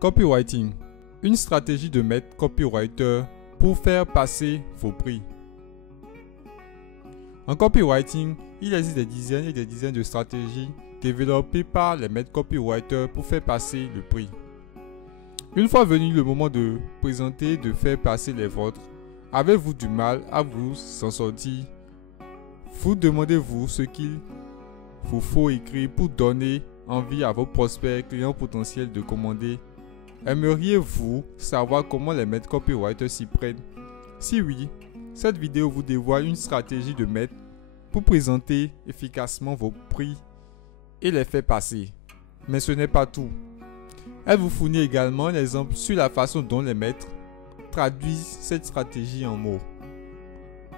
Copywriting, une stratégie de maître copywriter pour faire passer vos prix. En copywriting, il existe des dizaines et des dizaines de stratégies développées par les maîtres copywriters pour faire passer le prix. Une fois venu le moment de présenter, de faire passer les vôtres, avez-vous du mal à vous en sortir? Vous demandez-vous ce qu'il vous faut écrire pour donner envie à vos prospects, clients potentiels de commander? Aimeriez-vous savoir comment les maîtres copywriters s'y prennent? Si oui, cette vidéo vous dévoile une stratégie de maître pour présenter efficacement vos prix et les faire passer. Mais ce n'est pas tout. Elle vous fournit également un exemple sur la façon dont les maîtres traduisent cette stratégie en mots.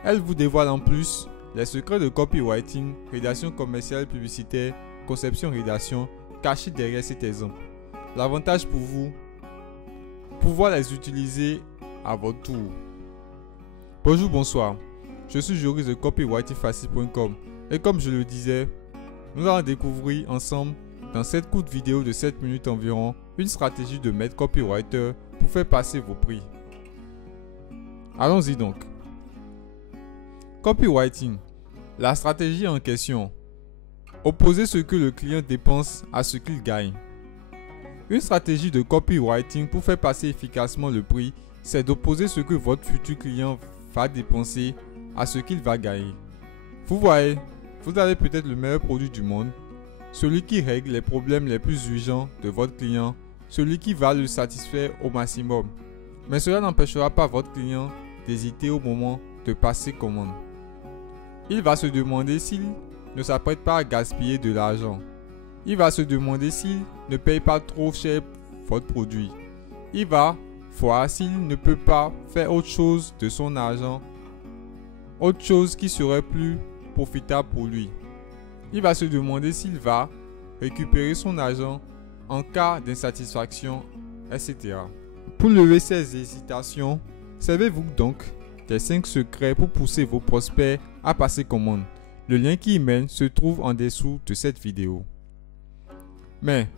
Elle vous dévoile en plus les secrets de copywriting, rédaction commerciale publicitaire, conception-rédaction cachés derrière cet exemple. L'avantage pour vous, pouvoir les utiliser à votre tour. Bonjour, bonsoir. Je suis Joris de copywritingfacile.com et comme je le disais, nous allons découvrir ensemble dans cette courte vidéo de 7 minutes environ une stratégie de maître copywriter pour faire passer vos prix. Allons-y donc. Copywriting. La stratégie en question. Opposer ce que le client dépense à ce qu'il gagne. Une stratégie de copywriting pour faire passer efficacement le prix, c'est d'opposer ce que votre futur client va dépenser à ce qu'il va gagner. Vous voyez, vous avez peut-être le meilleur produit du monde, celui qui règle les problèmes les plus urgents de votre client, celui qui va le satisfaire au maximum. Mais cela n'empêchera pas votre client d'hésiter au moment de passer commande. Il va se demander s'il ne s'apprête pas à gaspiller de l'argent. Il va se demander s'il ne paye pas trop cher votre produit. Il va voir s'il ne peut pas faire autre chose de son argent, autre chose qui serait plus profitable pour lui. Il va se demander s'il va récupérer son argent en cas d'insatisfaction, etc. Pour lever ces hésitations, servez-vous donc des 5 secrets pour pousser vos prospects à passer commande. Le lien qui y mène se trouve en dessous de cette vidéo. Mais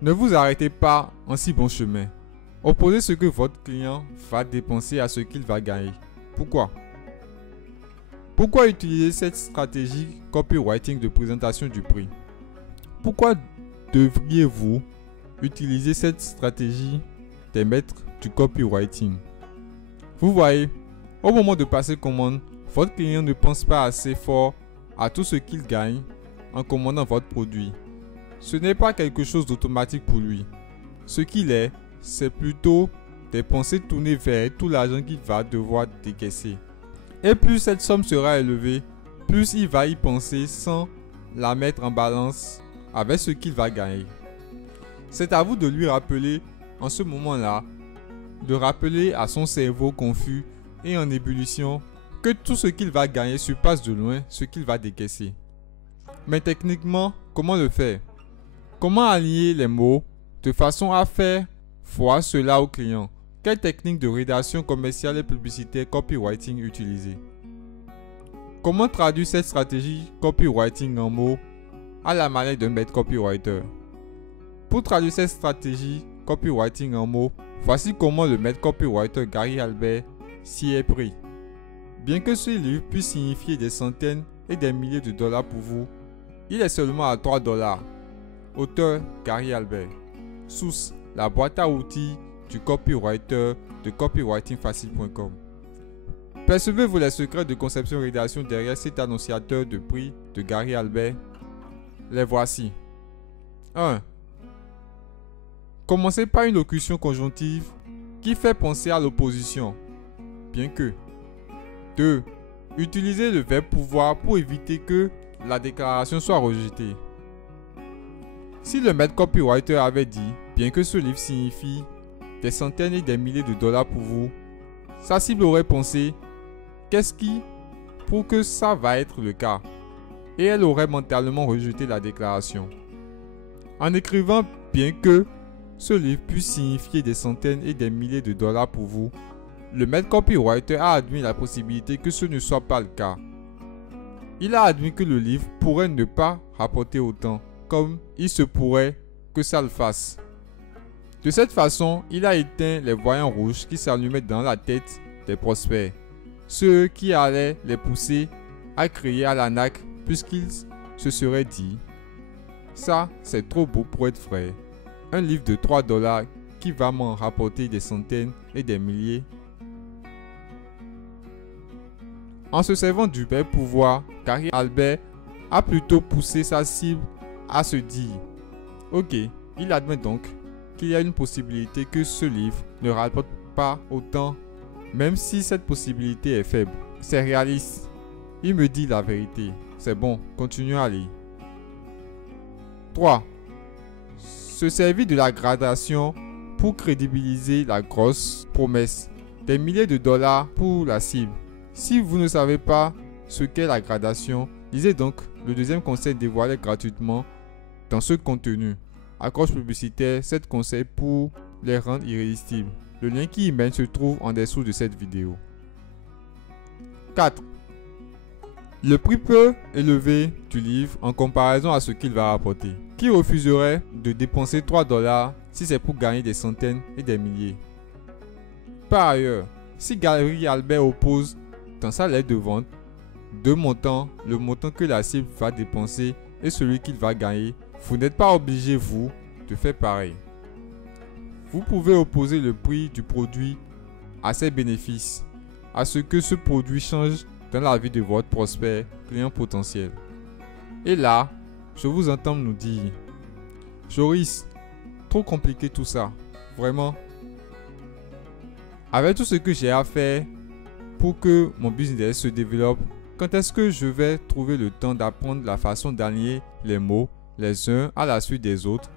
ne vous arrêtez pas en si bon chemin. Opposez ce que votre client va dépenser à ce qu'il va gagner. Pourquoi? Pourquoi utiliser cette stratégie copywriting de présentation du prix? Pourquoi devriez-vous utiliser cette stratégie des maîtres du copywriting? Vous voyez, au moment de passer commande, votre client ne pense pas assez fort à tout ce qu'il gagne en commandant votre produit. Ce n'est pas quelque chose d'automatique pour lui. Ce qu'il est, c'est plutôt des pensées tournées vers tout l'argent qu'il va devoir décaisser. Et plus cette somme sera élevée, plus il va y penser sans la mettre en balance avec ce qu'il va gagner. C'est à vous de lui rappeler en ce moment-là, de rappeler à son cerveau confus et en ébullition que tout ce qu'il va gagner surpasse de loin ce qu'il va décaisser. Mais techniquement, comment le faire? Comment aligner les mots de façon à faire voir cela au client? Quelle technique de rédaction commerciale et publicitaire copywriting utiliser? Comment traduire cette stratégie copywriting en mots à la manière d'un maître copywriter? Pour traduire cette stratégie copywriting en mots, voici comment le maître copywriter Gary Albert s'y est pris. Bien que ce livre puisse signifier des centaines et des milliers de dollars pour vous, il est seulement à 3 $. Auteur Gary Albert. Source: la boîte à outils du copywriter de copywritingfacile.com. Percevez-vous les secrets de conception-rédaction derrière cet annonciateur de prix de Gary Albert? Les voici. 1. Commencez par une locution conjonctive qui fait penser à l'opposition, bien que. 2. Utilisez le verbe pouvoir pour éviter que la déclaration soit rejetée. Si le maître copywriter avait dit, bien que ce livre signifie des centaines et des milliers de dollars pour vous, sa cible aurait pensé, qu'est-ce qui prouve que ça va être le cas? Et elle aurait mentalement rejeté la déclaration. En écrivant, bien que ce livre puisse signifier des centaines et des milliers de dollars pour vous, le maître copywriter a admis la possibilité que ce ne soit pas le cas. Il a admis que le livre pourrait ne pas rapporter autant, comme il se pourrait que ça le fasse. De cette façon, il a éteint les voyants rouges qui s'allumaient dans la tête des prospects, ceux qui allaient les pousser à crier à l'arnaque puisqu'ils se seraient dit « Ça, c'est trop beau pour être vrai. Un livre de 3 $ qui va m'en rapporter des centaines et des milliers. » En se servant du bel pouvoir, Gary Albert a plutôt poussé sa cible à se dire « Ok, il admet donc qu'il y a une possibilité que ce livre ne rapporte pas autant, même si cette possibilité est faible. C'est réaliste. Il me dit la vérité. C'est bon, continuons à lire. » 3. Se servir de la gradation pour crédibiliser la grosse promesse. Des milliers de dollars pour la cible. Si vous ne savez pas ce qu'est la gradation, lisez donc le deuxième conseil dévoilé gratuitement dans ce contenu. Accroche publicitaire, 7 conseils pour les rendre irrésistibles. Le lien qui y mène se trouve en dessous de cette vidéo. 4. Le prix peu élevé du livre en comparaison à ce qu'il va rapporter. Qui refuserait de dépenser 3 $ si c'est pour gagner des centaines et des milliers? Par ailleurs, si Gary Albert oppose dans sa lettre de vente deux montants, le montant que la cible va dépenser et celui qu'il va gagner, vous n'êtes pas obligé, vous, de faire pareil. Vous pouvez opposer le prix du produit à ses bénéfices, à ce que ce produit change dans la vie de votre prospect client potentiel. Et là, je vous entends nous dire « Joris, trop compliqué tout ça, vraiment. Avec tout ce que j'ai à faire pour que mon business se développe, quand est-ce que je vais trouver le temps d'apprendre la façon d'aligner les mots les uns à la suite des autres,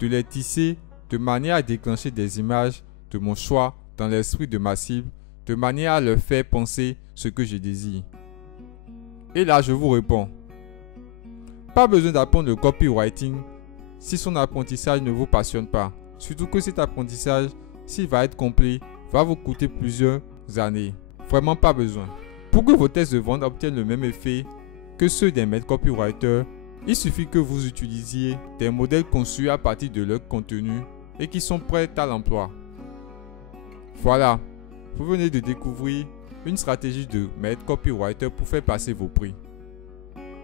de les tisser de manière à déclencher des images de mon choix dans l'esprit de ma cible, de manière à leur faire penser ce que je désire? » Et là, je vous réponds, pas besoin d'apprendre le copywriting si son apprentissage ne vous passionne pas. Surtout que cet apprentissage, s'il va être complet, va vous coûter plusieurs années. Vraiment pas besoin. Pour que vos tests de vente obtiennent le même effet que ceux des maîtres copywriters, il suffit que vous utilisiez des modèles conçus à partir de leur contenu et qui sont prêts à l'emploi. Voilà, vous venez de découvrir une stratégie de maître copywriter pour faire passer vos prix.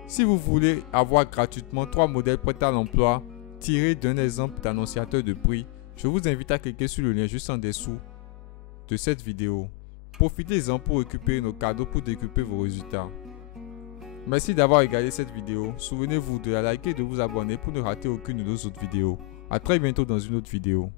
Si vous voulez avoir gratuitement 3 modèles prêts à l'emploi tirés d'un exemple d'annonciateur de prix, je vous invite à cliquer sur le lien juste en dessous de cette vidéo. Profitez-en pour récupérer nos cadeaux pour décupler vos résultats. Merci d'avoir regardé cette vidéo. Souvenez-vous de la liker et de vous abonner pour ne rater aucune de nos autres vidéos. A très bientôt dans une autre vidéo.